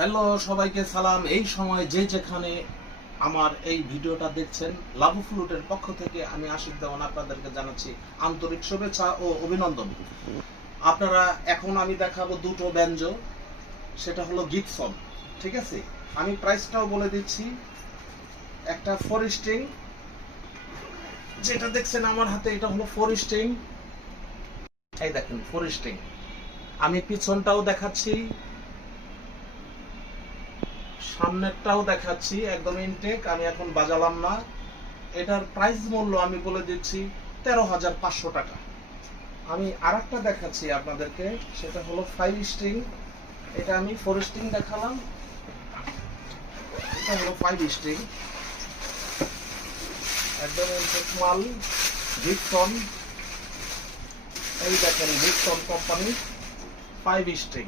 Hello সবাইকে সালাম। এই সময় যে যেখানে আমার এই ভিডিওটা দেখছেন, লাভু ফ্লুটের পক্ষ থেকে আমি আশিক দেওয়ান আপনাদেরকে জানাচ্ছি আন্তরিক শুভেচ্ছা ও অভিনন্দন। আপনারা এখন আমি দেখাবো দুটো ব্যঞ্জন, সেটা হলো গিবসন। ঠিক আছে, আমি প্রাইসটাও বলে দিচ্ছি। একটা 4 স্ট্রিং, যেটা দেখছেন আমার হাতে, এটা হলো 4 স্ট্রিং। এই দেখেন 4 স্ট্রিং। আমি পিছনটাও দেখাচ্ছি, সামনেরটাও দেখাচ্ছি, একদম ইনটেক। আমি এখন বাজালাম না। এটার প্রাইস মূল্য আমি বলে দিচ্ছি 13,500 টাকা। আমি আরেকটা দেখাচ্ছি আপনাদেরকে, সেটা হলো 5 স্ট্রিং। এটা আমি 4 স্ট্রিং দেখালাম, এটা হলো 5 স্ট্রিং, একদম ইনটেক মাল, ভিকটন। এই দেখেন ভিকটন কোম্পানি 5 স্ট্রিং।